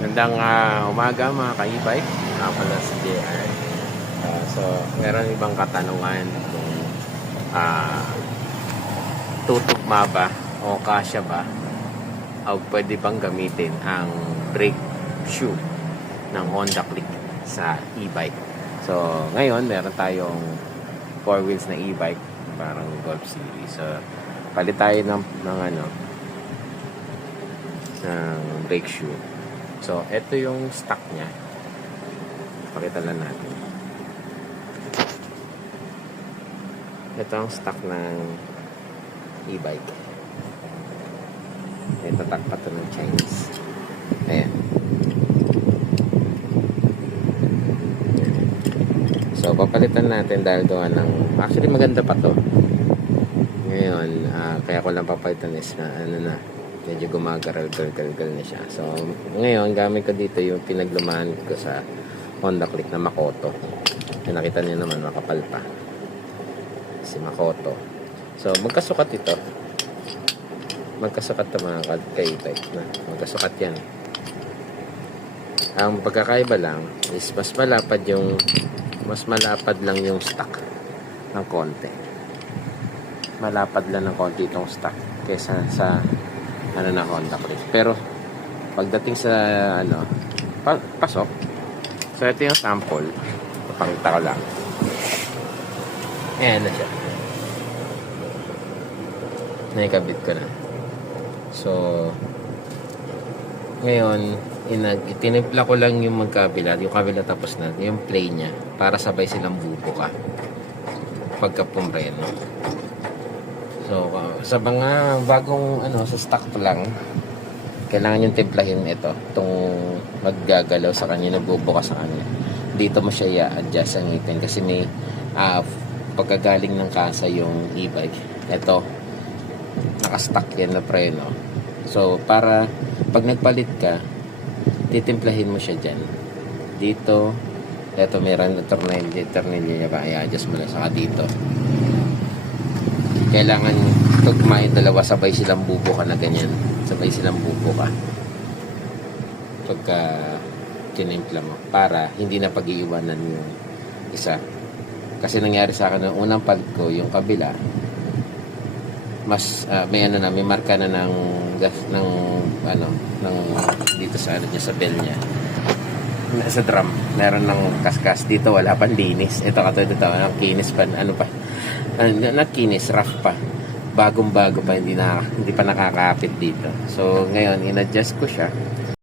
Gandang umaga mga ka-e-bike. Pala si JR. So, meron ibang katanungan kung ah, tutugma ba o kasya ba o pwede bang gamitin ang brake shoe ng Honda Click sa e-bike. So, ngayon meron tayong 4 wheels na e-bike, parang Golf Series. So, palit tayo ng brake shoe. So, ito yung stock niya. Pakita lang natin. Ito ang stock ng e-bike. Ito tatak pa ito ng Chinese. Ayan. So, papalitan natin dahil doon ng... Actually, maganda pa to. Ngayon, kaya ko lang papalitan is na medyo gumagaral-gal na siya. So, ngayon, gamit ko dito yung pinaglumahan ko sa Honda Click na Makoto. Nakita niyo naman, makapal pa. Si Makoto. So, magkasukat ito. Magkasukat ito mga ka-e-bike na. Magkasukat yan. Ang pagkakaiba lang is mas malapad lang yung stock ng konti. Malapad lang ng konti itong stock kaysa sa na Honda Click. Pero pagdating sa pasok. So ito yung sample. Papakita ko lang. Ayan na siya. Naikabit ko na. So ngayon itinimpla ko lang yung magkabila, yung kabila tapos na yung play niya para sabay silang bubuka pagka pumreno. So, sa mga bagong sa stock pa lang, kailangan yung timplahin ito, itong maggagalaw sa kanya, nagbubukas sa kanya. Dito mo siya i-adjust ang ngipin kasi may pagkagaling ng kasa yung e-bike. Ito, nakastock yan na preno. So, para pag nagpalit ka, titimplahin mo siya dyan. Dito, ito meron na tornilyo niya ba, i-adjust mo lang saka dito. Kailangan tugma yung dalawa, sabay silang bubuka na ganyan. Sabay silang bubuka pagka kinimpla mo para hindi na pag-iiwanan yung isa. Kasi nangyari sa akin ng unang palit ko, yung kabila mas may marka na ng dito sa niya, sa bell niya, sa drum meron ng kaskas. Dito wala pang linis. Ito katulad ito, ang kinis pa, nakinis, rough pa, bagong bago pa, hindi pa nakakapit dito. So ngayon in-adjust ko siya